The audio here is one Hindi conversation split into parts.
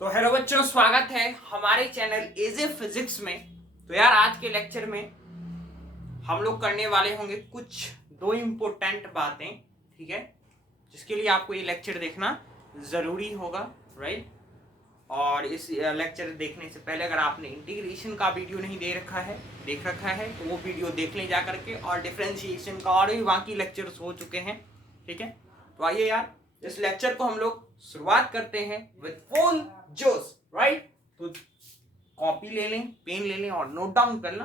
तो हेलो बच्चों, स्वागत है हमारे चैनल एजे फिजिक्स में। तो यार आज के लेक्चर में हम लोग करने वाले होंगे कुछ दो इम्पोर्टेंट बातें, ठीक है, जिसके लिए आपको ये लेक्चर देखना ज़रूरी होगा, राइट। और इस लेक्चर देखने से पहले अगर आपने इंटीग्रेशन का वीडियो नहीं देख रखा है तो वो वीडियो देख लें जा करके, और डिफरेंशिएशन का और भी बाकी लेक्चर्स हो चुके हैं, ठीक है। तो आइए यार इस लेक्चर को हम लोग शुरुआत करते हैं विद फुल जोश, राइट। तो कॉपी ले लें, पेन ले लें और नोट डाउन करना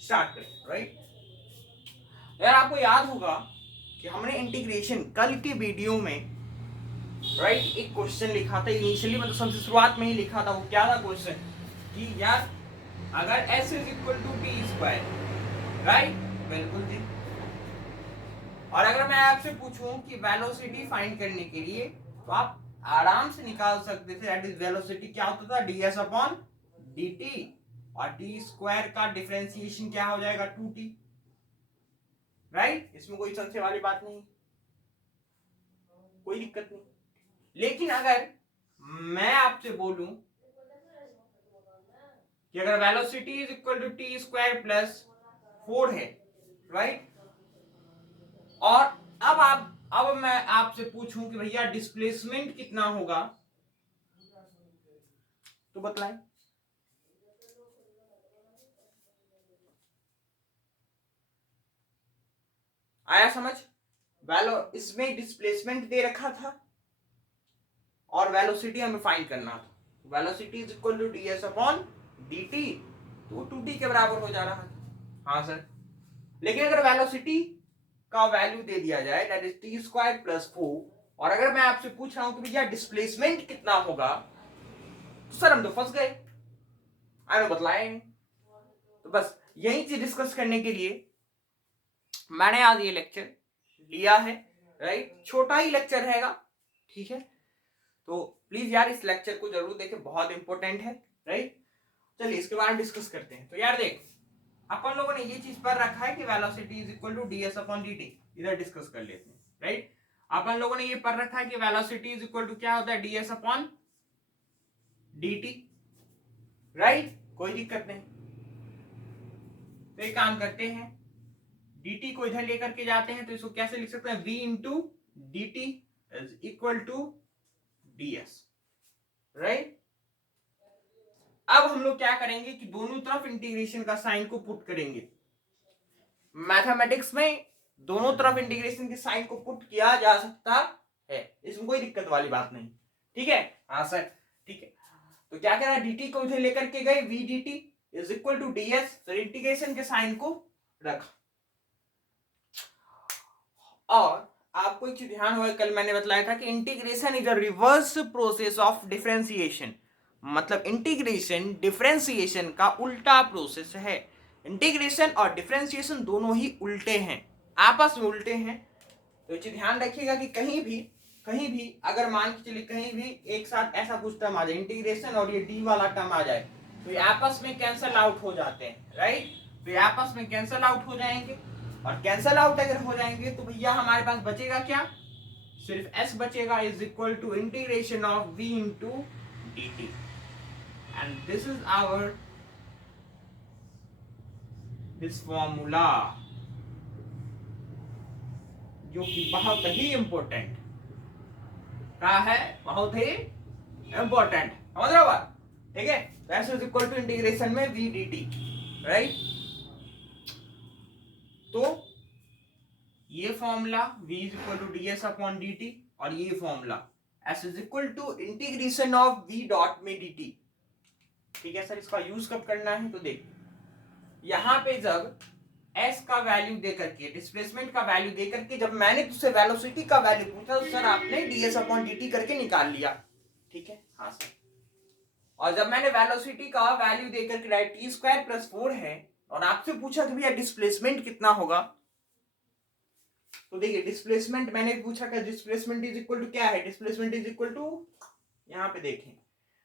स्टार्ट करें, राइट। यार आपको याद होगा कि हमने इंटीग्रेशन कल के वीडियो में, राइट, एक क्वेश्चन लिखा था इनिशियली, मतलब सबसे शुरुआत में ही लिखा था। वो क्या था क्वेश्चन कि यार अगर s is equal to t square, right, बिल्कुल जी। और अगर मैं आपसे पूछूं कि वेलोसिटी फाइंड करने के लिए, तो आप आराम से निकाल सकते थे। दैट इज वेलोसिटी क्या होता था, ds अपॉन dt, और टी स्क्वायर का डिफरेंशिएशन क्या हो जाएगा, 2t, राइट। इसमें कोई संशय वाली बात नहीं, कोई दिक्कत नहीं। लेकिन अगर मैं आपसे बोलूं कि अगर velocity is equal to t square plus 4 है, राइट, और अब मैं आपसे पूछूं कि भैया डिस्प्लेसमेंट कितना होगा, तो बतलाएं। आया समझ? इसमें डिस्प्लेसमेंट दे रखा था और वेलोसिटी हमें फाइंड करना था। Velocity is equal to ds upon dt, तो 2t के बराबर हो जा रहा था। हाँ सर, लेकिन अगर वेलोसिटी का वैल्यू दे दिया जाए, that is T square plus 4, और अगर मैं आपसे पूछ रहा हूं कि भैया डिस्प्लेसमेंट कितना होगा, तो सर हम तो फंस गए, आए बतलाए। तो बस यही चीज डिस्कस करने के लिए मैंने आज ये लेक्चर लिया है, राइट। छोटा ही लेक्चर रहेगा, ठीक है। तो प्लीज यार इस लेक्चर को जरूर देखें, बहुत इंपॉर्टेंट है, राइट। चलिए इसके बारे में डिस्कस करते हैं। तो यार देख, अपन लोगों ने ये चीज पढ़ रखा है कि velocity is equal to ds upon dt, इधर डिस्कस कर लेते हैं, राइट। अपन लोगों ने ये पढ़ रखा है कि वेलोसिटी इज इक्वल टू क्या होता है, ds अपॉन dt, राइट, कोई दिक्कत नहीं। तो एक काम करते हैं, dt को इधर लेकर के जाते हैं, तो इसको कैसे लिख सकते हैं, v into d t is equal to ds, right. अब हम लोग क्या करेंगे कि दोनों तरफ इंटीग्रेशन का साइन को पुट करेंगे। मैथमेटिक्स में दोनों तरफ इंटीग्रेशन के साइन को पुट किया जा सकता है, इसमें कोई दिक्कत वाली बात नहीं, ठीक है। हाँ सर, ठीक है। तो क्या कह रहा है, dt को इधर लेकर के गए, v dt is equal to ds, फिर इंटीग्रेशन के साइन को रखा। और आपको एक चीज ध्यान होगा, कल मैंने बताया था कि integration is a reverse process of differentiation, मतलब इंटीग्रेशन डिफरेंशिएशन का उल्टा प्रोसेस है। इंटीग्रेशन और डिफरेंशिएशन दोनों ही उल्टे हैं, आपस में उल्टे हैं। तो ये ध्यान रखिएगा कि कहीं भी अगर मान के चलिए कहीं भी एक साथ ऐसा कुछ टर्म आ जाए, इंटीग्रेशन और ये डी वाला टर्म आ जाए, तो ये आपस में कैंसल आउट हो जाते हैं, राइट। तो ये आपस में कैंसल आउट हो जाएंगे, और कैंसल आउट अगर हो जाएंगे तो भैया हमारे पास बचेगा क्या, सिर्फ s बचेगा, is equal to integration of v into d t, and this is our this formula, जो कि बहुत ही इंपॉर्टेंट का है, बहुत ही इंपॉर्टेंट, समझ रहे हो बात, ठीक है। तो s is equal to integration में v dt, राइट। तो ये formula v is equal to ds upon dt, और ये formula s is equal to integration of v dot में dt, ठीक है सर। इसका यूज कब करना है, तो देख यहां पे जब s का वैल्यू दे करके, डिस्प्लेसमेंट का वैल्यू दे करके, जब मैंने तुझसे वेलोसिटी का वैल्यू पूछा तो सर आपने ds अपॉन dt करके निकाल लिया, ठीक है। हाँ सर। और जब मैंने वेलोसिटी का वैल्यू दे करके टी स्क्वायर प्लस 4 है, और आपसे पूछा कि भैया डिस्प्लेसमेंट कितना होगा, तो देखिए डिस्प्लेसमेंट मैंने पूछा कि डिस्प्लेसमेंट इज इक्वल टू क्या है, डिस्प्लेसमेंट इज इक्वल टू, यहां पे देखें,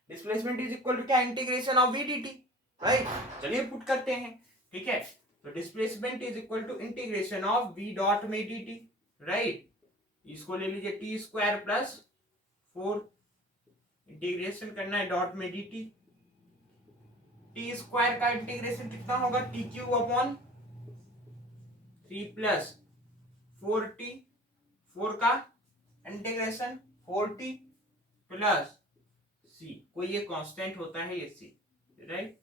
डिस्प्लेसमेंट इज इक्वल टू क्या, integration of v d t, right. चलिए पुट करते हैं, ठीक है। तो displacement is equal to integration of v dot में डी टी, राइट। इसको ले लीजिए टी स्क्वायर प्लस 4 इंटीग्रेशन करना है डॉट में dt, टी स्क्वायर का इंटीग्रेशन कितना होगा, T cube upon 3 plus 4t, 4 का इंटीग्रेशन 4t प्लस c, कोई ये कांस्टेंट होता है ये c, राइट।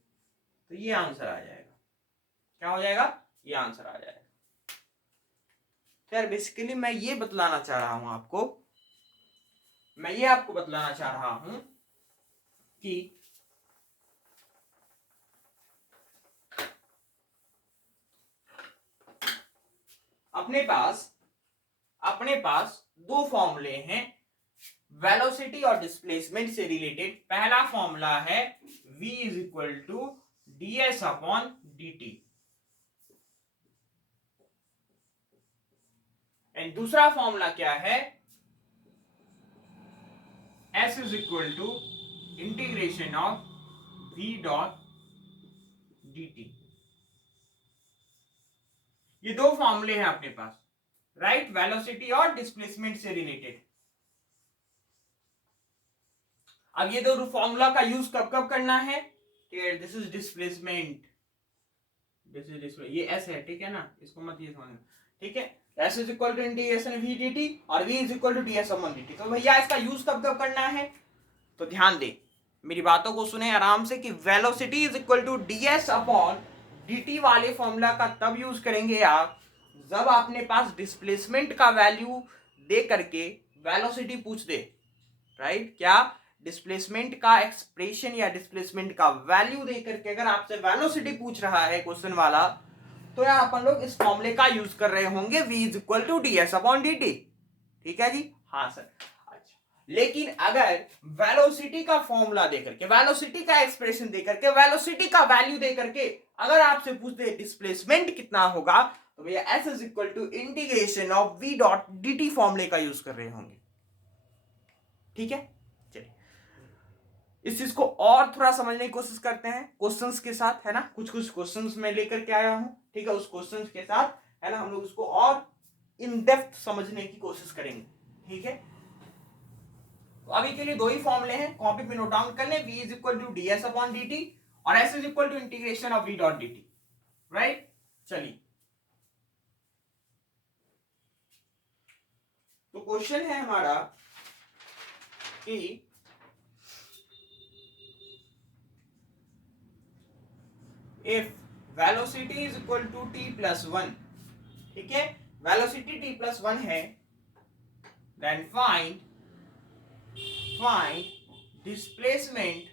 तो ये आंसर आ जाएगा, क्या हो जाएगा, ये आंसर आ जाएगा। तो यार बेसिकली मैं ये बतलाना चाह रहा हूं आपको, मैं ये आपको बतलाना चाह रहा हूं कि अपने पास दो फॉर्मूले हैं वेलोसिटी और डिस्प्लेसमेंट से रिलेटेड। पहला फॉर्मूला है v is equal to ds upon dt, and दूसरा फॉर्मूला क्या है, s is equal to integration of v dot dt। ये दो फॉर्मूले हैं अपने पास, राइट, वेलोसिटी और डिस्प्लेसमेंट से रिलेटेड। अब ये दो फॉर्मूला का यूज कब कब करना है, this is displacement, this is displacement, ये s है, ठीक है ना, इसको मत ये समझना, ठीक है। s is equal to integration v dt और v is equal to ds upon dt। तो भैया इसका यूज कब कब करना है, तो ध्यान दे, मेरी बातों को सुने आराम से, कि velocity is equal to ds upon dt वाले फॉर्मूला का तब यूज करेंगे आप जब आपने पास डिस्प्लेसमेंट का वैल्यू दे करके वेलोसिटी पूछ दे, राइट। क्या, डिस्प्लेसमेंट का एक्सप्रेशन या डिस्प्लेसमेंट का वैल्यू दे करके अगर आपसे वेलोसिटी पूछ रहा है क्वेश्चन वाला, तो यार अपन लोग इस फॉर्मूले का यूज कर रहे होंगे v is equal to ds upon dt, ठीक है जी, हाँ सर। अच्छा, लेकिन अगर वेलोसिटी का फॉर्मूला देकर के, वेलोसिटी का एक्सप्रेशन देकर के, वेलोसिटी का वैल्यू देकर के अगर आपसे पूछ दे डिस्प्लेसमेंट कितना होगा, तो भैया s is equal to integration of v dot dt फॉर्मूले का यूज कर रहे होंगे, ठीक है। चलिए इस चीज को और थोड़ा समझने की कोशिश करते हैं क्वेश्चंस के साथ, है ना। कुछ क्वेश्चंस मैं लेकर के आया हूं, ठीक है, उस क्वेश्चंस के साथ, है ना, हम लोग उसको और इन डेप्थ समझने की कोशिश करेंगे, ठीक है। तो अभी के लिए दो ही फॉर्मूले हैं, कॉपी पे नोट डाउन कर लें, v is equal to ds upon dt और s is equal to integration of v dot dt, right. चलिए तो क्वेश्चन है हमारा कि if velocity is equal to t plus 1, ठीक है, वेलोसिटी t plus 1 है, then find displacement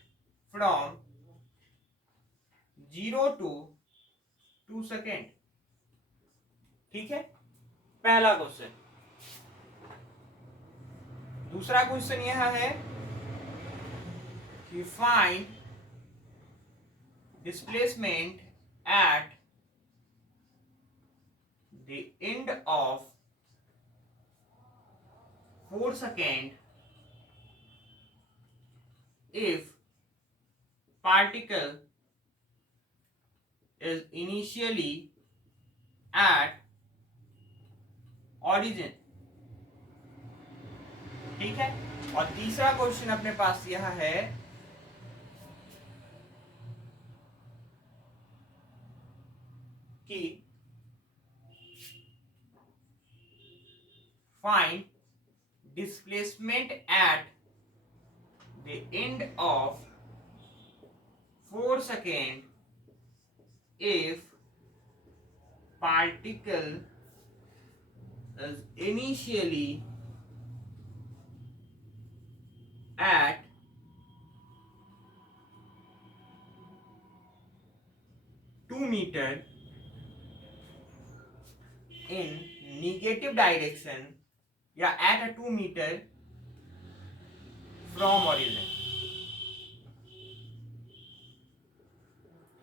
from 0 to 2 second, ठीक है, पहला क्वेश्चन। दूसरा क्वेश्चन यह है कि find displacement at the end of 4 seconds if particle is initially at origin, ठीक है। और तीसरा क्वेश्चन अपने पास यह है कि find displacement at the end of 4 seconds if particle is initially at two meter in negative direction या at a 2 meter from origin।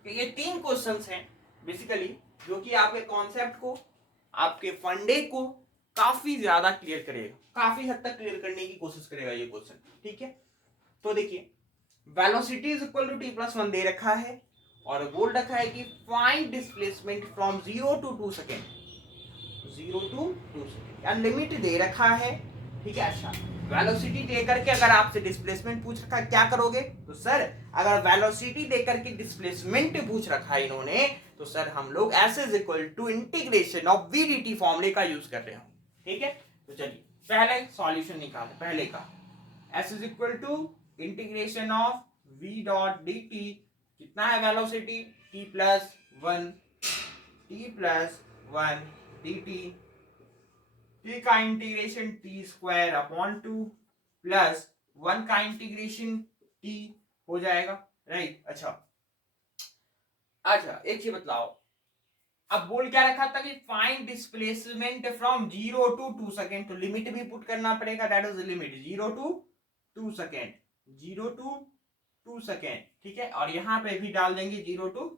ये तीन क्वेश्चंस हैं बेसिकली, जो कि आपके कॉन्सेप्ट को, आपके फंडे को काफी ज्यादा क्लियर करेगा, काफी हद तक क्लियर करने की कोशिश करेगा ये क्वेश्चन, ठीक है। तो देखिए velocity is equal to t plus 1 दे रखा है और बोल रखा है कि find displacement from 0 to 2 second, 0 to 2 second, या लिमिट दे रखा है, ठीक है। अच्छा, वेलोसिटी दे करके अगर आपसे डिस्प्लेसमेंट पूछ रखा क्या करोगे? तो सर अगर वेलोसिटी दे करके डिस्प्लेसमेंट पूछ रखा है इन्होंने, तो सर हम लोग s is equal to integration of v dt फॉर्मूले का यूज कर रहे हो। ठीक है, तो चलिए पहले सॉल्यूशन निकालते। पहले का s is equal to integration of v dot dt, कितना है velocity? t plus one dt, t का integration t square upon two plus one का इंटीग्रेशन t हो जाएगा, राइट। अच्छा अच्छा, एक चीज बतलाओ, अब बोल क्या रखा था कि find displacement from 0 to 2 second, तो लिमिट भी पुट करना पड़ेगा, that is limit 0 to 2 second, 0 to 2 second, ठीक है। और यहां पे भी डाल देंगे 0 to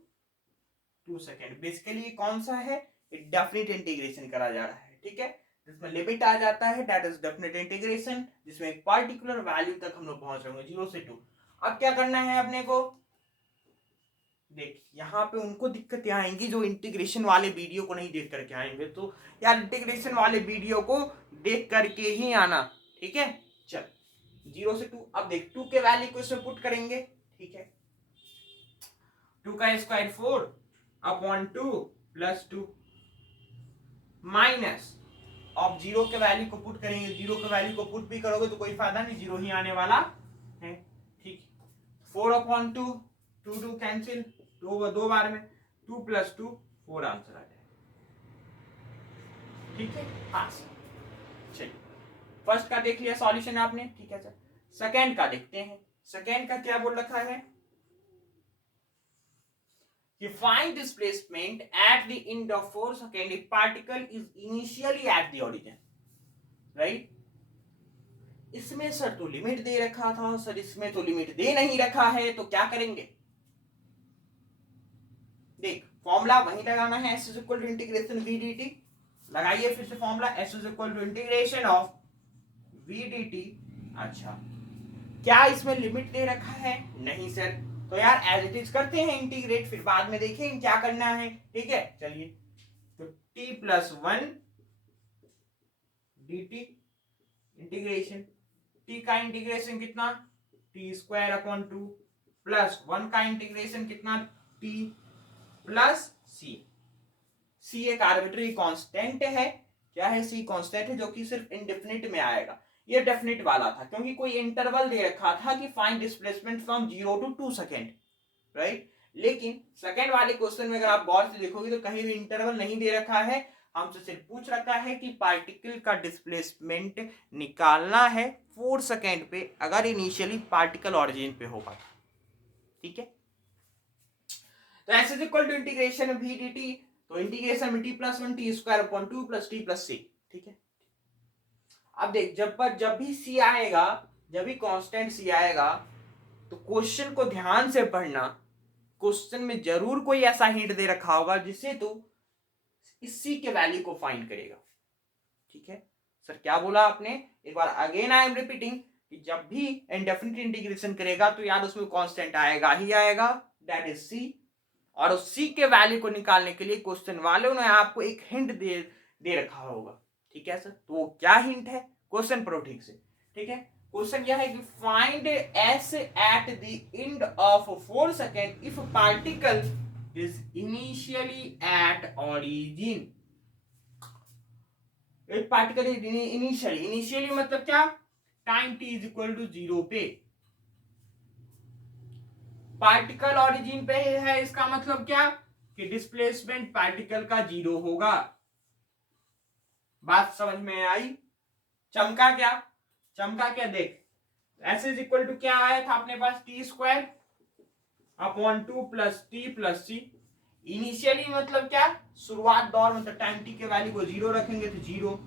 2 सेकेंड। बेसिकली ये कौन सा है? डेफिनेट इंटीग्रेशन करा जा रहा है, ठीक है, जिसमें लिमिट आ जाता है, दैट इज डेफिनेट इंटीग्रेशन, जिसमें एक पार्टिकुलर वैल्यू तक हम लोग पहुंच रहे हैं 0 से 2। अब क्या करना है अपने को? देख यहाँ पे उनको दिक्कतें आएंगी जो इंटीग्रेशन वाले वीडियो को नहीं देख करके आएंगे, तो यार इंटीग्रेशन वाले वीडियो को देख करके ही आना, ठीक है। चल 0 से 2, अब देख 2 के वैल्यू को इसमें पुट करेंगे, ठीक है। 2 का स्क्वायर 4 अपॉन 2 प्लस 2 माइनस, अब 0 के वैल्यू को पुट करेंगे, 0 के वैल्यू को पुट भी करोगे तो कोई फायदा नहीं, 0 ही आने वाला है, ठीक। 4 अपॉन 2, 2 कैंसिल, दो बार में 2 प्लस 2 4 आंसर आ जाएगा, ठीक है। हाँ चलिए, फर्स्ट का देख लिया सॉल्यूशन आपने, ठीक है सर। सेकंड का देखते हैं। सेकंड का क्या बोल रखा है कि find displacement at the end of 4 second if particle is initially at the origin, right. इसमें सर तो लिमिट दे रखा था, सर इसमें तो लिमिट दे नहीं रखा है, तो क्या करेंगे? देख फॉर्मूला वही लगाना है, s is equal to integration v dt, लगाइए फिर से formula, s is equal to integration of v dt। अच्छा क्या इसमें लिमिट दे रखा है? नहीं सर, तो यार एज इट इज करते हैं इंटीग्रेट, फिर बाद में देखेंगे क्या करना है, ठीक है। चलिए तो t plus one dt integration, t का इंटीग्रेशन कितना? t square upon 2 plus one का इंटीग्रेशन कितना? t प्लस c एक आर्बिट्री कांस्टेंट है। क्या है? c कांस्टेंट है जो कि सिर्फ इंडेफिनिट में आएगा। ये डेफिनेट वाला था क्योंकि कोई इंटरवल दे रखा था कि find displacement from 0 to 2 second, right. लेकिन सेकेंड वाले क्वेश्चन में अगर आप गौर से देखोगे तो कहीं भी इंटरवल नहीं दे रखा है, हमसे सिर्फ पूछ रखा है कि पार्टिकल का डिस्प्लेसमेंट निकालना है 4 सेकेंड पे अगर इनिशियली पार्टिकल ऑरिजिन पे होगा, ठीक है। तो s is equal to integration v dt, तो इंटीग्रेशन में t plus one t square upon 2 plus t plus c, ठीक है। अब देख जब भी c आएगा, जब भी कांस्टेंट c आएगा, तो क्वेश्चन को ध्यान से पढ़ना। क्वेश्चन में जरूर कोई ऐसा हिंट दे रखा होगा जिससे तो इस c के वैल्यू को फाइंड करेगा, ठीक है। सर क्या बोला आपने? एक बार अगेन आई एम रिपीटिंग कि जब भी इंडेफिनिट इंटीग्रेशन करेगा तो यार उसमें कांस्टेंट आएगा ही आएगा, दैट इज c। और उस c के वैल्यू को निकालने के लिए क्वेश्चन वालों ने आपको एक हिंट दे रखा होगा, ठीक है सर। तो वो क्या हिंट है? क्वेश्चन पढ़ो ठीक से, ठीक है। क्वेश्चन यह है कि find s at the end of 4 second if particle is initially at origin. एक पार्टिकल इनिशियली मतलब क्या? Time t is equal to 0 पे पार्टिकल ऑरिजिन पे है, इसका मतलब क्या कि डिस्प्लेसमेंट पार्टिकल का 0 होगा। बात समझ में आई? चमका क्या? चमका क्या? देख s इज इक्वल टू क्या आया था अपने पास? T square upon 2 plus t plus c. Initially मतलब क्या? शुरुआत दौर, मतलब टाइम टी के वैल्यू को 0 रखेंगे तो 0,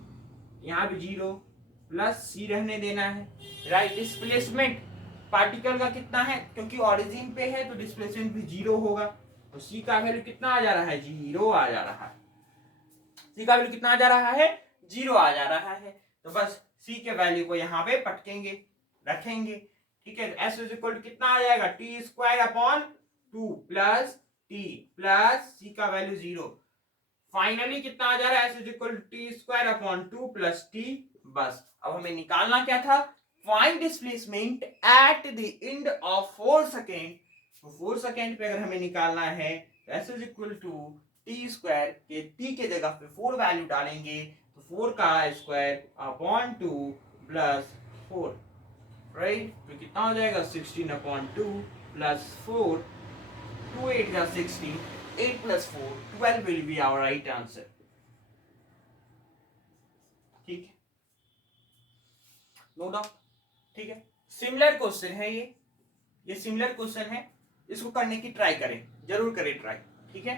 यहां भी 0 प्लस सी रहने देना है, राइट। डिस्प्लेसमेंट पार्टिकल का कितना है? क्योंकि ऑरिजिन पे है तो डिस्प्लेसमेंट भी 0 होगा, तो सी का वैल्यू कितना आ जा रहा है? 0 आ जा रहा है। सी का वैल्यू कितना आ जा रहा है? 0 आ जा रहा है। तो बस सी के वैल्यू को यहाँ पे पटकेंगे, रखेंगे, ठीक है। एस इज इक्वल टू कितना आ जाएगा? T square upon 2 plus t plus c का वैल्यू 0। फाइनली कितना आ जा रहा है? S is equal to t square upon 2 plus t बस अब हमें निकालना क्या था, find displacement at the end of 4 second. तो 4 सेकेंड पे अगर हमें निकालना है तो s is equal to t square के टी के जगह पे 4 वैल्यू डालेंगे तो 4 का स्क्वायर अपॉन 2 प्लस 4, राइट। तो कितना हो जाएगा 16 अपॉन 2 प्लस 4, 2 8 का 16, 8 plus 4 12 will be our right answer. ठीक है, नो डाउट। ठीक है, सिमिलर क्वेश्चन है ये सिमिलर क्वेश्चन है, इसको करने की ट्राई करें, जरूर करें ट्राई। ठीक है,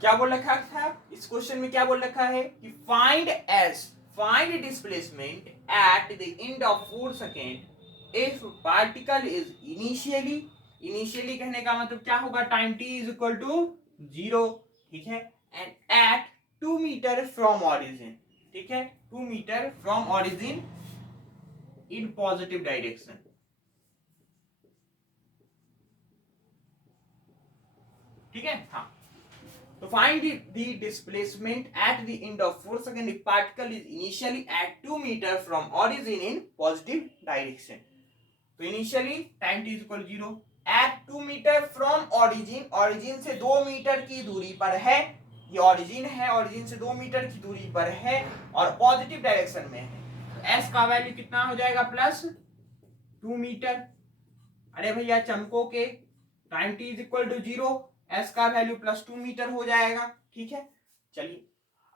क्या बोल रखा था इस क्वेश्चन में, क्या बोल रखा है कि find displacement at the end of 4 second if particle is initially कहने का मतलब क्या होगा, time t is equal to 0। ठीक है, and at 2 metre from origin. ठीक है, 2 metre from origin in positive direction. ठीक है, हाँ। तो find the displacement at the end of 4 seconds if particle is initially at 2 meter from origin in positive direction। तो initially time t is equal to 0 at 2 meter from origin से 2 मीटर की दूरी पर है, ये origin है, origin से 2 मीटर की दूरी पर है और पॉजिटिव डायरेक्शन में है। तो s का वैल्यू कितना हो जाएगा, प्लस 2 मीटर। अरे भैया चमको के, time t is equal to 0, s का वैल्यू प्लस 2 मीटर हो जाएगा। ठीक है, चलिए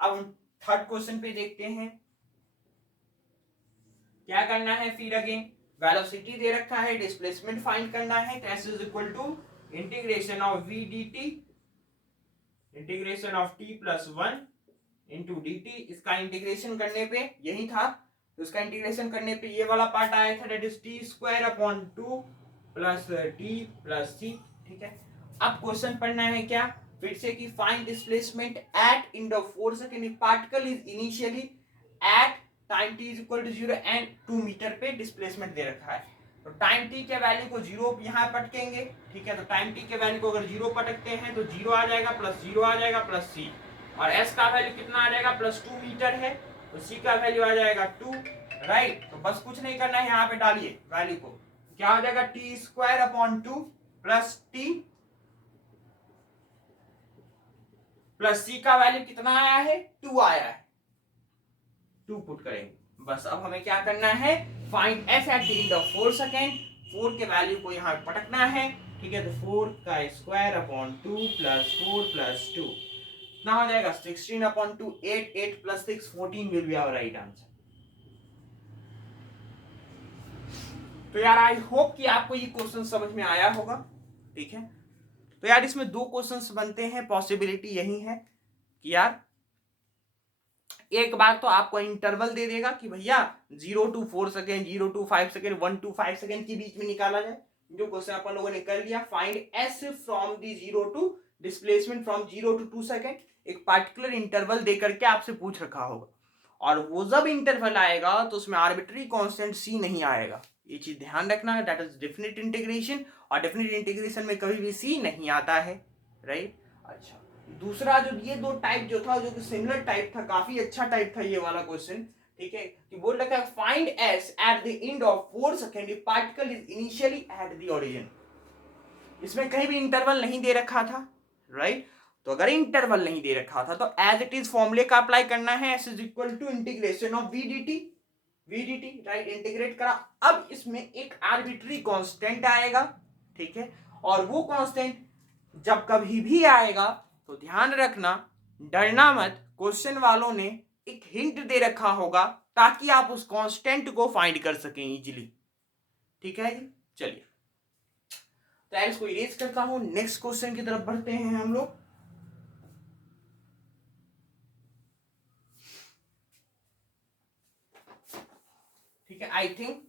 अब हम थर्ड क्वेश्चन पे देखते हैं क्या करना है। फिर अगेन वेलोसिटी दे रखा है, डिस्प्लेसमेंट फाइंड करना है, तो s is equal to integration of v dt, integration of t plus 1 into dt। इसका इंटीग्रेशन करने पे यही था, तो इसका इंटीग्रेशन करने पे ये वाला पार्ट आया था, that is t square upon 2 plus t plus c। ठीक है, अब क्वेश्चन पढ़ना है क्या, फिर से कि find displacement at end of 4 second if particle is initially at time t is equal to 0 and 2 metre पे डिस्प्लेसमेंट दे रखा है। तो टाइम t के वैल्यू को 0 यहाँ पटकेंगे। ठीक है, तो टाइम t के वैल्यू को अगर 0 पटकते हैं तो 0 आ जाएगा, प्लस 0 आ जाएगा, प्लस c, और s का वैल्यू कितना आ जाएगा, प्लस 2 मीटर है, तो c का वैल्यू आ जाएगा 2, राइट। तो बस कुछ नहीं करना है, यहाँ पे डालिए वैल्यू को, क्या हो जाएगा t square upon 2 plus t plus c का वैल्यू कितना आया है, 2 आया है, 2 पुट करेंगे। बस अब हमें क्या करना है, find s at the end of 4 second, 4 के वैल्यू को यहाँ पटकना है। ठीक है, तो 4 का स्क्वायर अपॉन 2 प्लस 4 प्लस 2 कितना हो जाएगा, 16 upon 2, 8, 8 plus 6 14 will be our right answer. तो यार आई होप कि आपको ये क्वेश्चन समझ में आया होगा। ठीक है, तो यार इसमें 2 क्वेश्चंस बनते हैं, पॉसिबिलिटी यही है कि यार एक बार तो आपको इंटरवल दे देगा कि भैया 0 to 4 second, 0 to 5 second, 1 to 5 second के बीच में निकाला जाए। जो क्वेश्चन अपन लोगों ने कर लिया, find s from the 0 to displacement from 0 to 2 second, एक पार्टिकुलर इंटरवल दे करके आपसे पूछ रखा होगा, और वो जब इंटरवल आएगा तो उसमें आर्बिट्री कांस्टेंट c नहीं आएगा, ये चीज ध्यान रखना है। दैट इज डेफिनेट इंटीग्रेशन, और डेफिनेट इंटीग्रेशन में कभी भी c नहीं आता है, राइट। अच्छा, दूसरा जो ये 2 टाइप जो था, जो कि सिमिलर टाइप था, काफी अच्छा टाइप था ये वाला क्वेश्चन। ठीक है, कि बोल रखा है find s at the end of 4 second if particle is initially at the origin. इसमें कहीं भी इंटरवल नहीं दे रखा था, राइट। तो अगर इंटरवल नहीं दे रखा था तो एज इट इज फॉर्मूले का अप्लाई करना है, s is equal to integration of v dt, right. Integrate करा, अब इसमें एक आर्बिट्री कांस्टेंट आएगा। ठीक है, और वो कांस्टेंट जब कभी भी आएगा तो ध्यान रखना, डरना मत, क्वेश्चन वालों ने एक हिंट दे रखा होगा ताकि आप उस कांस्टेंट को फाइंड कर सकें इजीली। ठीक है जी, चलिए तो यार इसको इरेज करता हूं, नेक्स्ट क्वेश्चन की तरफ बढ़ते हैं हम लोग। ठीक है, आई थिंक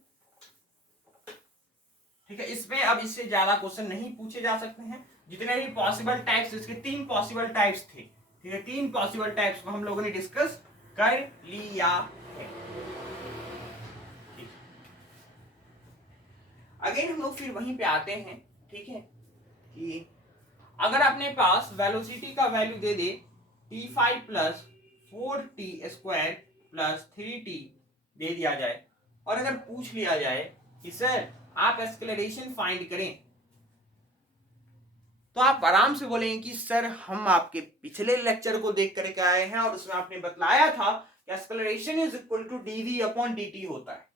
ठीक है, इसमें अब इससे ज्यादा क्वेश्चन नहीं पूछे जा सकते हैं। जितने भी पॉसिबल टाइप्स, इसके 3 पॉसिबल टाइप्स थे। ठीक है, 3 पॉसिबल टाइप्स को हम लोगों ने डिस्कस कर लिया है। अगेन हम लोग फिर वहीं पे आते हैं। ठीक है, कि अगर अपने पास वेलोसिटी का वैल्यू दे दे t5 plus 4t square plus 3t दे दिया जाए और अगर पूछ लिया जाए कि सर आप एक्सेलरेशन फाइंड करें, तो आप आराम से बोलेंगे कि सर हम आपके पिछले लेक्चर को देख करके आए हैं और उसमें आपने बतलाया था कि acceleration is equal to dv upon dt होता है।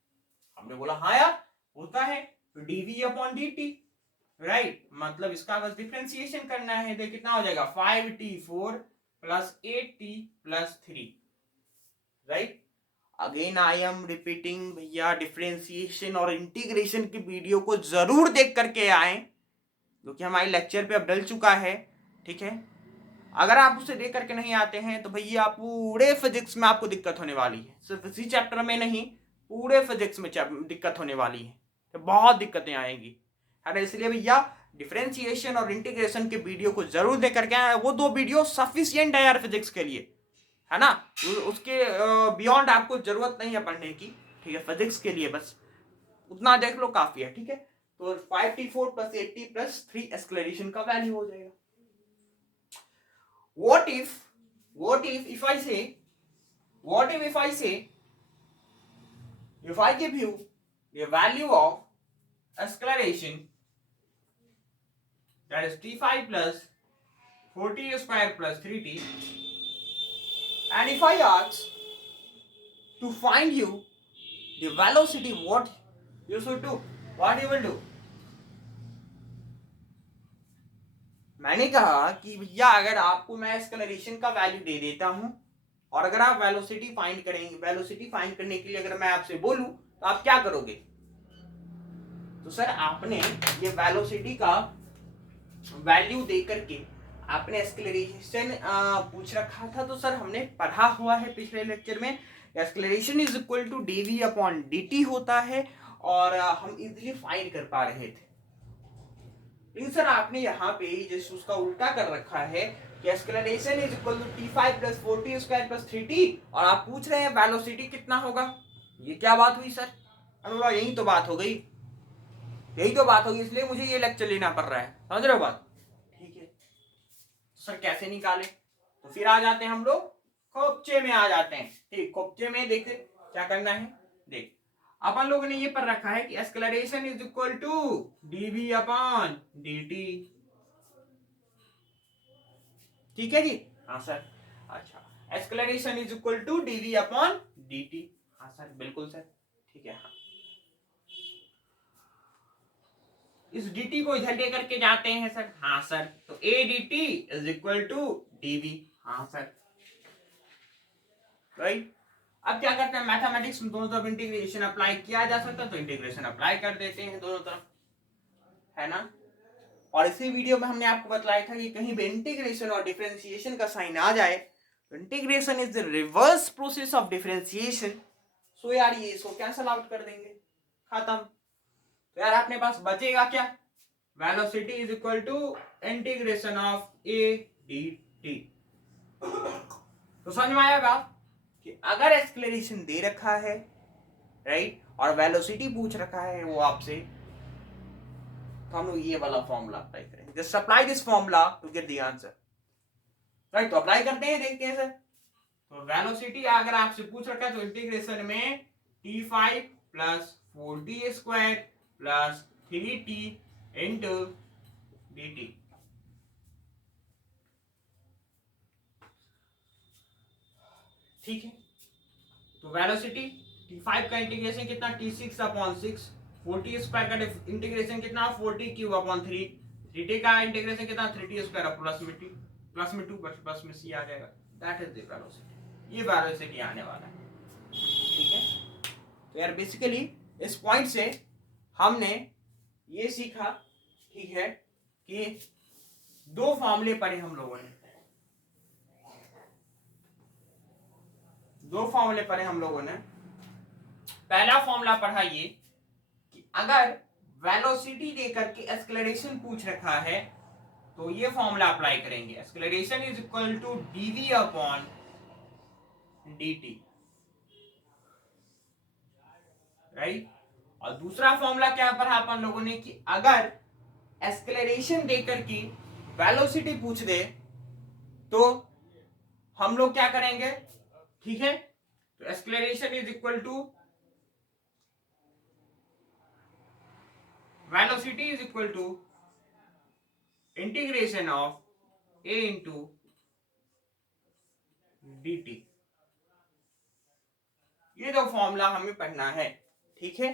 हमने बोला हाँ यार होता है, तो dv अपॉन dt, राइट। मतलब इसका बस डिफरेंशिएशन करना है, तो कितना हो जाएगा 5t4 plus 8t plus 3, right. Again I am repeating भैया, डिफरेंशिएशन और इंटीग्रेशन की वीडियो को जरूर देख करके आए, क्योंकि हमारे लेक्चर पे अब डल चुका है, ठीक है। अगर आप उसे देख करके नहीं आते हैं तो भैया पूरे फिजिक्स में आपको दिक्कत होने वाली है, सिर्फ इसी चैप्टर में नहीं, पूरे फिजिक्स में दिक्कत होने वाली है, तो बहुत दिक्कतें आएंगी, है ना। इसलिए भैया डिफरेंशिएशन और इंटीग्रेशन के वीडियो को जरूर देख करके आए, वो 2 वीडियो सफिशियंट है यार फिजिक्स के लिए, है ना। उसके बियॉन्ड आपको जरूरत नहीं है पढ़ने की, ठीक है। फिजिक्स के लिए बस उतना देख लो काफी है, ठीक है। तो 5t4 plus 8t plus 3 acceleration का वैल्यू हो जाएगा। what if I say, if I give you the value of acceleration, that is t5 plus 4t square plus 3t, and if I ask to find you the velocity, what you should do, what you will do? मैंने कहा कि भैया अगर आपको मैं एक्सेलरेशन का वैल्यू दे देता हूं और अगर आप वेलोसिटी फाइंड करेंगे, वेलोसिटी फाइंड करने के लिए अगर मैं आपसे बोलूं तो आप क्या करोगे? तो सर आपने ये वेलोसिटी का वैल्यू दे करके आपने एक्सेलरेशन पूछ रखा था, तो सर हमने पढ़ा हुआ है पिछले लेक्चर में, acceleration is equal to dv upon dt होता है और हम इजीली फाइंड कर पा रहे थे। लेकिन सर आपने यहाँ पे जैसे उसका उल्टा कर रखा है कि acceleration is equal to t5 plus 4t square plus 3t और आप पूछ रहे हैं वेलोसिटी कितना होगा। ये क्या बात हुई सर? अरे यही तो बात हो गई, यही तो बात होगी, इसलिए मुझे ये लेक्चर लेना पड़ रहा है, समझ रहे हो बात? ठीक है। तो सर कैसे निकाले? तो फिर आ जाते हैं हम लोग खोपचे में आ जाते हैं, ठीक। खोपचे में देखते क्या करना है, देख अपन लोगों ने ये पढ़ रखा है कि acceleration is equal to dv upon dt, ठीक है जी। हाँ सर, अच्छा acceleration is equal to dv upon dt, हाँ सर बिल्कुल सर, ठीक है। हाँ इस dt को इधर लेकर के जाते हैं सर, हाँ सर, तो a dt is equal to dv, हाँ सर, राइट। अब क्या करते हैं, मैथमेटिक्स में दोनों तरफ इंटीग्रेशन अप्लाई किया जा सकता है, तो इंटीग्रेशन अप्लाई कर देते हैं दोनों तरफ, है ना। और इसी वीडियो में हमने आपको बतलाया था कि कहीं भी इंटीग्रेशन और डिफरेंशिएशन का साइन आ जाए तो integration is the reverse process of differentiation, so यार ये इसको कैंसल आउट कर देंगे, खत्म। तो यार अपने पास बचेगा क्या, velocity is equal to integration of a dt। तो समझ में आया बात कि अगर एक्सेलरेशन दे रखा है, राइट, और वेलोसिटी पूछ रखा है वो आपसे, तो हम लोग ये वाला फॉर्मूला अप्लाई करेंगे, just apply this formula to get the answer, right. तो अप्लाई करते हैं, देखते हैं सर। तो वेलोसिटी अगर आपसे पूछ रखा है तो इंटीग्रेशन में t5 plus 4t square plus 3t into dt, ठीक है। तो वेलोसिटी t5 का इंटीग्रेशन कितना, t6 अपॉन 6, 4t स्क्वायर का इंटीग्रेशन कितना, 4t क्यूब अपॉन 3, 3t का इंटीग्रेशन कितना, 3t स्क्वायर प्लस में 2 प्लस में c आ जाएगा, दैट इज द वेलोसिटी। ये वेलोसिटी आने वाला है, ठीक है। तो यार बेसिकली इस पॉइंट से हमने ये सीखा, ठीक है, कि 2 फॉर्मूले पढ़े हम लोगों ने, 2 फॉर्मूले पढ़े हम लोगों ने। पहला फॉर्मूला पढ़ा ये कि अगर वेलोसिटी देकर के एक्सेलरेशन पूछ रखा है तो ये फॉर्मूला अप्लाई करेंगे, acceleration is equal to dv upon dt, right. और दूसरा फॉर्मूला क्या पढ़ा अपन लोगों ने कि अगर एक्सेलरेशन देकर के वेलोसिटी पूछ दे तो हम लोग क्या करेंगे, ठीक है। तो acceleration is equal to velocity is equal to integration of a into d t. ये दो फॉर्मूला हमें पढ़ना है, ठीक है।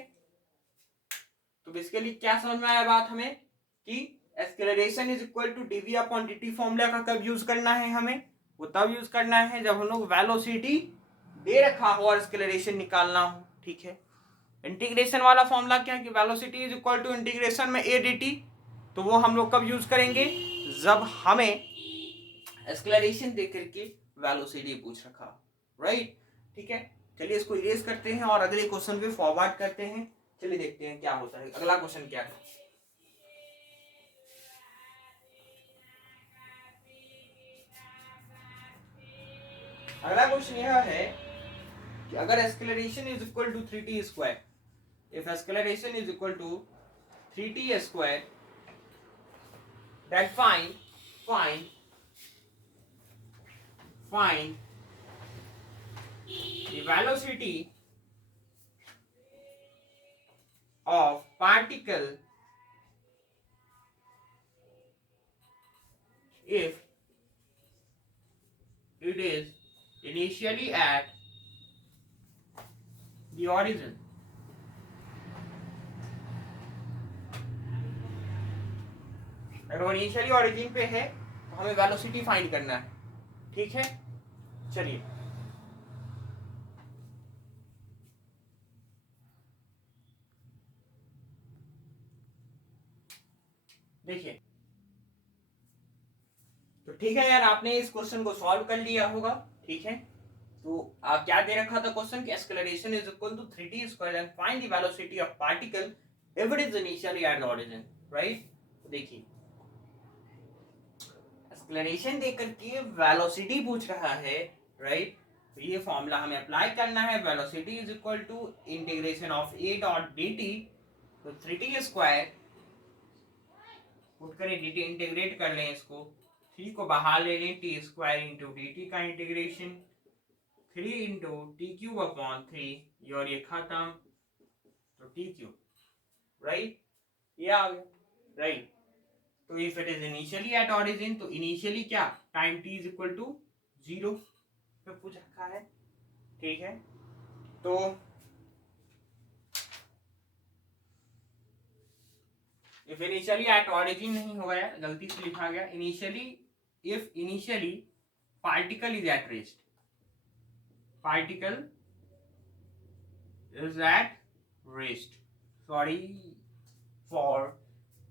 तो बेसिकली क्या समझ में आया बात हमें कि acceleration is equal to d v upon dt formula का कब यूज करना है हमें, वो तब यूज करना है जब हम लोग वेलोसिटी दे रखा हो और एक्सेलरेशन निकालना हो, ठीक है। इंटीग्रेशन वाला फॉर्मूला क्या है कि velocity is equal to integration में a dt, तो वो हम लोग कब यूज करेंगे जब हमें एक्सेलरेशन दे करके वेलोसिटी पूछ रखा, राइट, ठीक है। चलिए इसको इरेज करते हैं और अगले क्वेश्चन पे फॉरवर्ड करते हैं। चलिए देखते हैं क्या होता है। अगला क्वेश्चन क्या है। अगला क्वेश्चन यह है कि अगर acceleration is equal to 3t square, if acceleration is equal to 3t square, that find the velocity of particle if it is initially at the origin. अगर वो इनिशियली ऑरिजिन पे है तो हमें वेलोसिटी फाइंड करना है, ठीक है। चलिए देखिए, तो ठीक है यार, आपने इस क्वेश्चन को सॉल्व कर लिया होगा, ठीक है। तो आप क्या दे रखा था क्वेश्चन कि acceleration is equal to 3t square and find the velocity of particle if it is initially at the origin, right. देखिए एक्सेलरेशन देकर के वेलोसिटी पूछ रहा है, राइट। तो ये फॉर्मूला हमें अप्लाई करना है, velocity is equal to integration of a dot dt, तो 3t स्क्वायर पुट करें, dt इंटीग्रेट कर लें, इसको 3 को बाहर ले लें, t स्क्वायर इंटू dt का integration 3 into t cube upon 3, और ये खत्म, तो टी क्यूब, राइट, ये आ गया, राइट। तो if it is initially at origin, तो इनिशियली क्या time t is equal to 0 पे पूछ रखा है, ठीक है। तो इफ इनिशियली एट ऑरिजिन नहीं हो गया, गलती से लिखा गया initially, if initially particle is at rest, particle is at rest, sorry for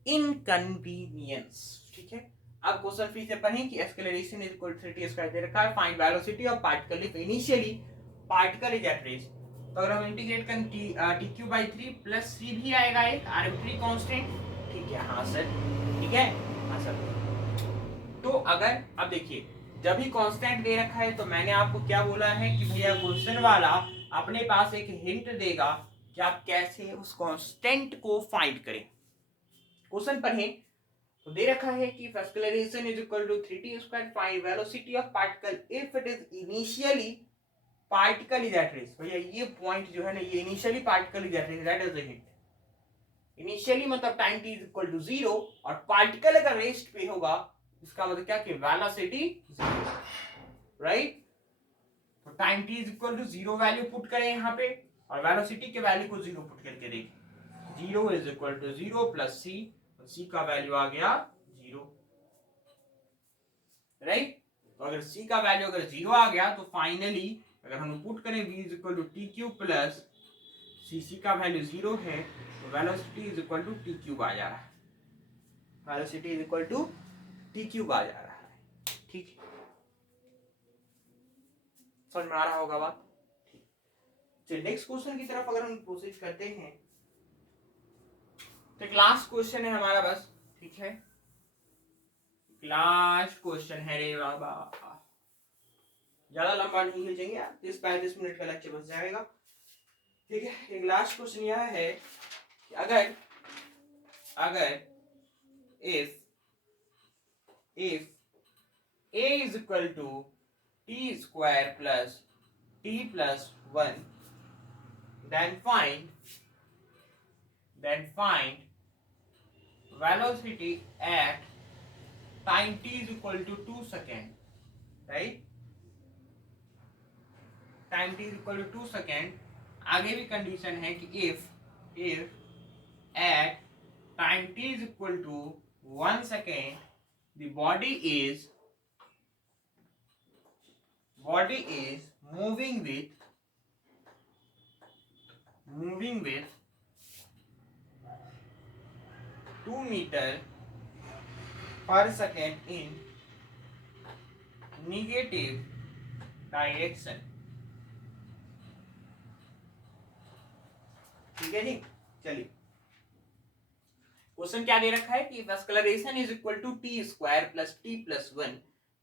inconvenience, ठीक है। अब क्वेश्चन फिर से पढ़ें कि acceleration is equal to 3t square दे रखा है, find velocity of particle if initially particle is at rest. तो अगर हम इंटीग्रेट करें t cube by 3 plus c भी आएगा एक आर्बिट्री कांस्टेंट, ठीक है, हाँ सर, ठीक है, हाँ सर। तो अगर अब देखिए जब भी कांस्टेंट दे रखा है तो मैंने आपको क्या बोला है कि भैया क्वेश्चन वाला अपने पास एक हिंट देगा कि आप कैसे उस कांस्टेंट को फाइंड करें। क्वेश्चन पढ़ें तो दे रखा है कि acceleration is equal to 3t square, find velocity of particle if it is initially particle is at rest. भैया ये पॉइंट जो है ना, ये initially particle is at rest, that is the hint. Initially मतलब time t is equal to 0 और पार्टिकल अगर रेस्ट पे होगा, इसका मतलब क्या कि वेलोसिटी 0, राइट। तो time t is equal to 0 value put करें यहाँ पे और वेलोसिटी के वैल्यू को 0 पुट करके देखें। 0 is equal to 0 plus c, c का वैल्यू आ गया 0, राइट। तो अगर c का वैल्यू अगर 0 आ गया तो फाइनली अगर हम पुट करें v is equal to t cube plus c का वैल्यू 0 है, तो velocity is equal to t cube आ जा रहा है, velocity is equal to t cube आ जा रहा है, ठीक है। समझ में आ रहा होगा बात, ठीक। चलिए नेक्स्ट क्वेश्चन की तरफ अगर हम प्रोसीड करते हैं, तो लास्ट क्वेश्चन है हमारा बस, ठीक है, लास्ट क्वेश्चन है रे बाबा, ज्यादा लंबा नहीं खींचेंगे, 30-35 मिनट का लेक्चर बच जाएगा, ठीक है। एक लास्ट क्वेश्चन यह है कि अगर if a is equal to t square plus t plus 1, then find velocity at time t is equal to 2 second, right? Time t is equal to 2 second. आगे भी कंडीशन है कि if at time t is equal to 1 second the body is moving with 2 meter per second in negative direction. ठीक है जी. चलिए, क्वेश्चन क्या दे रखा है कि acceleration is equal to t square plus t plus 1,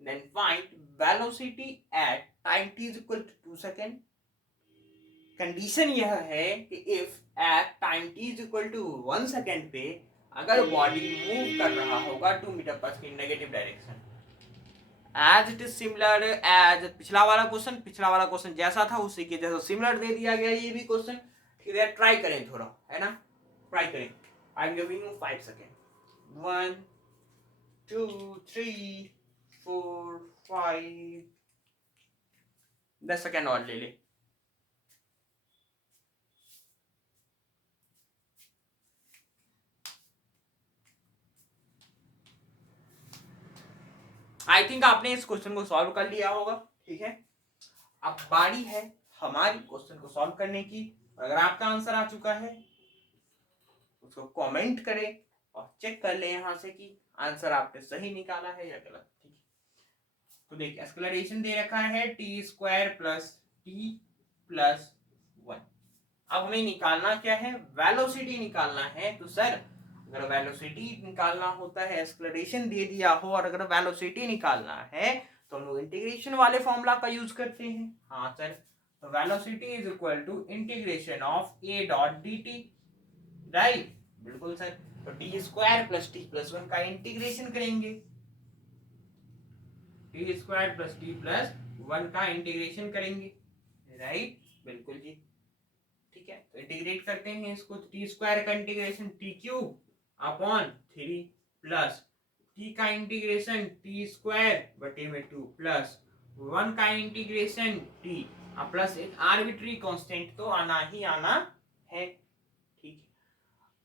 then find velocity at time t is equal to 2 second. Condition यह है कि if at time t is equal to 1 second पे अगर बॉडी मूव कर रहा होगा 2 मीटर पर second negative direction. As it is similar as पिछला वाला क्वेश्चन जैसा था उसी के जैसा सिमिलर दे दिया गया ये भी क्वेश्चन. ठीक है, ट्राई करें थोड़ा, है ना, ट्राई करें. I am giving you 5 second. 1 2 3 4 5 10 second और ले ले. आई थिंक आपने इस क्वेश्चन को सॉल्व कर लिया होगा. ठीक है, अब बारी है हमारी क्वेश्चन को सॉल्व करने की. अगर आपका आंसर आ चुका है उसको कमेंट करें और चेक कर ले यहां से कि आंसर आपने सही निकाला है या गलत. ठीक है, तो देखिए एक्सेलरेशन दे रखा है T square plus t plus 1. अब हमें निकालना क्या है, वेलोसिटी निकालना है. तो सर अगर वेलोसिटी निकालना होता है, एक्सेलरेशन दे दिया हो और अगर वेलोसिटी निकालना है तो हम लोग इंटीग्रेशन वाले फॉर्मूला का यूज करते हैं. हाँ सर, तो velocity is equal to integration of a dot d t, right. बिल्कुल सर. तो t square plus t plus 1 का इंटीग्रेशन करेंगे. T square plus t plus 1 का इंटीग्रेशन करेंगे, राइट. बिल्कुल जी. ठीक है, तो इंटीग्रेट करते हैं इसको. टी स्क्वायर का integration T cube upon 3 plus T का इंटीग्रेशन टी स्क्वायर बटे में 2 प्लस 1 का इंटीग्रेशन टी प्लस एक आर्बिट्री कांस्टेंट तो आना ही आना है. ठीक है,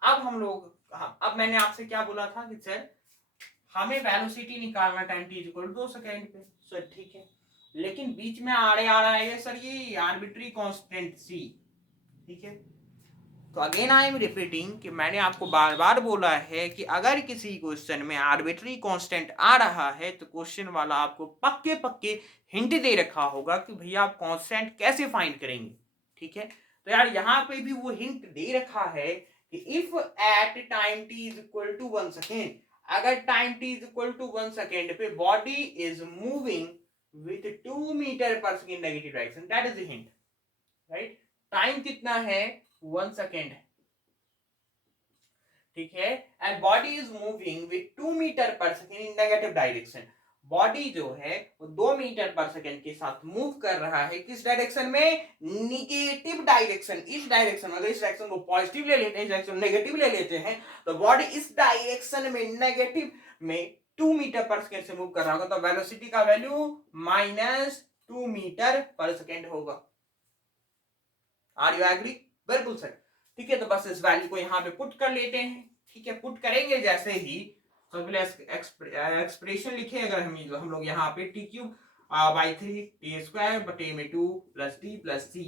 अब हम लोग अब मैंने आपसे क्या बोला था कि सर हमें वेलोसिटी निकालना टाइम टी इक्वल 2 सेकेंड पे. सर ठीक है, लेकिन बीच में आ रहा है सर ये आर्बिट्री कांस्टेंट सी. ठीक है, तो अगेन आई एम रिपीटिंग कि मैंने आपको बार बार बोला है कि अगर किसी क्वेश्चन में आर्बिट्री कांस्टेंट आ रहा है तो क्वेश्चन वाला आपको पक्के हिंट दे रखा होगा कि भैया आप कांस्टेंट कैसे फाइंड करेंगे. ठीक है, तो यार यहाँ पे भी वो हिंट दे रखा है कि if at time t is equal to 1 second, अगर time t is equal to 1 second पे body is moving with 2 metre पर second negative direction, that is the hint, right. Time कितना है, 1 सेकेंड है. ठीक है, and body is moving with 2 metre पर second in negative direction. Body जो है वो 2 मीटर पर सेकेंड के साथ मूव कर रहा है. किस डायरेक्शन में, निगेटिव डायरेक्शन. इस डायरेक्शन में, अगर इस डायरेक्शन को पॉजिटिव ले लेते हैं, इस डायरेक्शन नेगेटिव ले लेते हैं, तो बॉडी इस डायरेक्शन में नेगेटिव में 2 मीटर पर सेकेंड से मूव कर रहा होगा. तो वेलोसिटी का वैल्यू -2 मीटर पर सेकेंड होगा. Are you agree? बिल्कुल सर. ठीक है, तो बस इस वैल्यू को यहाँ पे पुट कर लेते हैं. ठीक है, पुट करेंगे जैसे ही तो पहले एक्सप्रेशन लिखे अगर हम लोग यहाँ पे T cube by 3 T square बटे में 2 प्लस टी प्लस सी,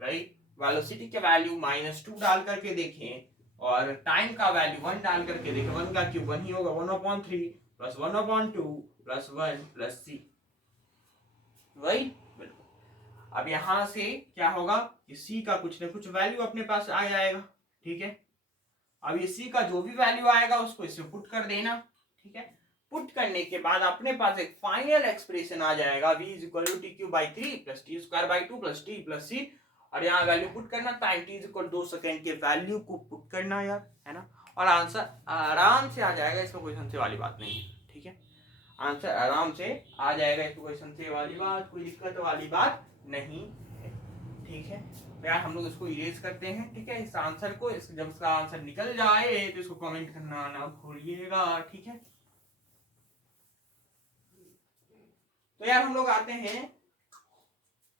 राइट. वेलोसिटी के वैल्यू -2 डाल करके देखें और टाइम का वैल्यू 1 डाल करके देखें. 1 का क्यूब 1 ही होगा. 1/3 प्लस 1/2 प्लस 1 प्लस सी, राइट. अब यहां से क्या होगा कि c का कुछ ना कुछ वैल्यू अपने पास आ जाएगा. ठीक है, अब ये c का जो भी वैल्यू आएगा उसको इसमें पुट कर देना. ठीक है, पुट करने के बाद अपने पास एक फाइनल एक्सप्रेशन आ जाएगा v is equal to t cube by 3 plus t square by 2 plus t plus c. और यहाँ वैल्यू पुट करना, time t is equal 2 second के वैल्यू को पुट करना यार, है ना. और आंसर आराम से आ जाएगा. इसमें कोई संशय वाली बात नहीं है. ठीक है, आंसर आराम से आ जाएगा. इसमें कोई संशय वाली बात, कोई दिक्कत वाली बात नहीं है. ठीक है। तो यार हम लोग इसको इरेज करते हैं, ठीक है, इस आंसर को। जब इसका आंसर निकल जाए तो इसको कमेंट करना ना भूलिएगा, ठीक है। तो यार हम लोग आते हैं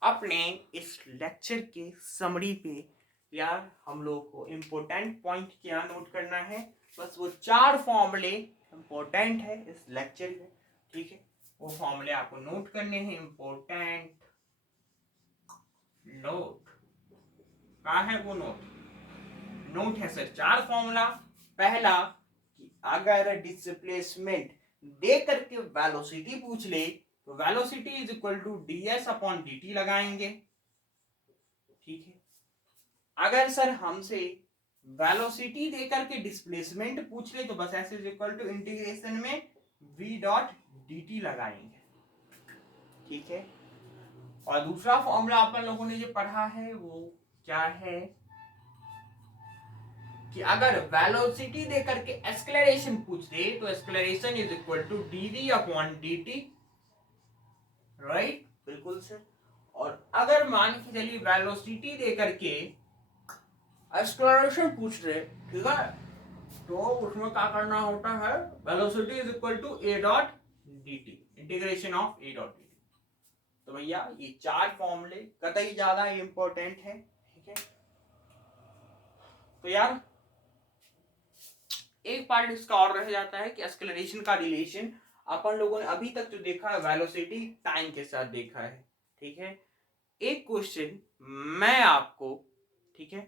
अपने इस लेक्चर के समरी पे। यार हम लोग को इम्पोर्टेंट पॉइंट क्या नोट करना है, बस वो 4 फॉर्मूले इम्पोर्टेंट है इस लेक्चर में, ठीक है। वो फॉर्मूले आपको नोट करने हैं, इम्पोर्टेंट नोट। कहाँ है वो नोट है सर 4 फॉर्मूला। पहला कि अगर डिस्प्लेसमेंट दे करके वेलोसिटी पूछ ले तो velocity is equal to ds upon dt लगाएंगे, ठीक है। अगर सर हमसे वेलोसिटी दे करके डिस्प्लेसमेंट पूछ ले तो बस ऐसे इज इक्वल टू इंटीग्रेशन में v डॉट dt लगाएंगे, ठीक है। और दूसरा फॉर्मूला अपन लोगों ने जो पढ़ा है वो क्या है कि अगर वेलोसिटी देकर के एक्सेलरेशन पूछ दे तो acceleration is equal to dv upon dt, right, बिल्कुल सर। और अगर मान के चलिए वेलोसिटी देकर के एक्सेलरेशन पूछ रहे, ठीक है, तो उसमें क्या करना होता है, velocity is equal to a dot dt, integration of a dot dt। तो भैया ये 4 फॉर्मूले कतई ज्यादा इंपॉर्टेंट है, ठीक है। तो यार एक पार्ट इसका और रह जाता है कि एक्सेलरेशन का रिलेशन अपन लोगों ने अभी तक जो देखा है वेलोसिटी टाइम के साथ देखा है, ठीक है। एक क्वेश्चन मैं आपको, ठीक है,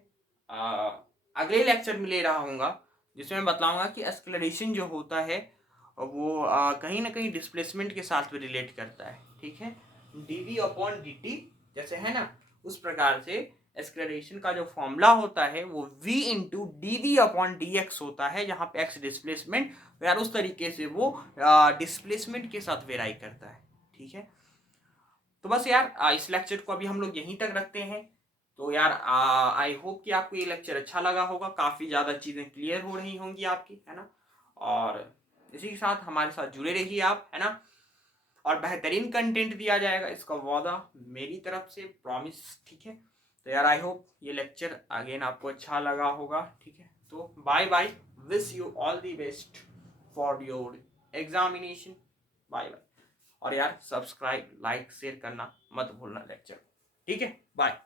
अगले लेक्चर में ले रहा हूँगा जिसमें बताऊंगा कि एक्सेलरेशन जो होता है वो कहीं ना कहीं डिस्प्लेसमेंट के साथ भी रिलेट करता है, ठीक है। dv अपॉन dt जैसे है ना, उस प्रकार से एक्सेलरेशन का जो फॉर्मूला होता है वो v into D upon D x होता है, जहाँ पे x डिस्प्लेसमेंट, यार उस तरीके से वो डिस्प्लेसमेंट के साथ वेराई करता है, ठीक है। तो बस यार इस लेक्चर को अभी हम लोग यहीं तक रखते हैं। तो यार आई होप कि आपको ये लेक्चर अच्छा लगा होगा, काफ़ी ज़्यादा चीज़ें क्लियर हो रही होंगी आपकी, है ना। और इसी के साथ हमारे साथ जुड़े रहिए आप, है ना। और बेहतरीन कंटेंट दिया जाएगा, इसका वादा मेरी तरफ से, प्रॉमिस, ठीक है। तो यार आई होप ये लेक्चर अगेन आपको अच्छा लगा होगा, ठीक है। तो bye bye, wish you all the best for your examination, bye bye. और यार सब्सक्राइब, लाइक, शेयर करना मत भूलना लेक्चर, ठीक है। बाय।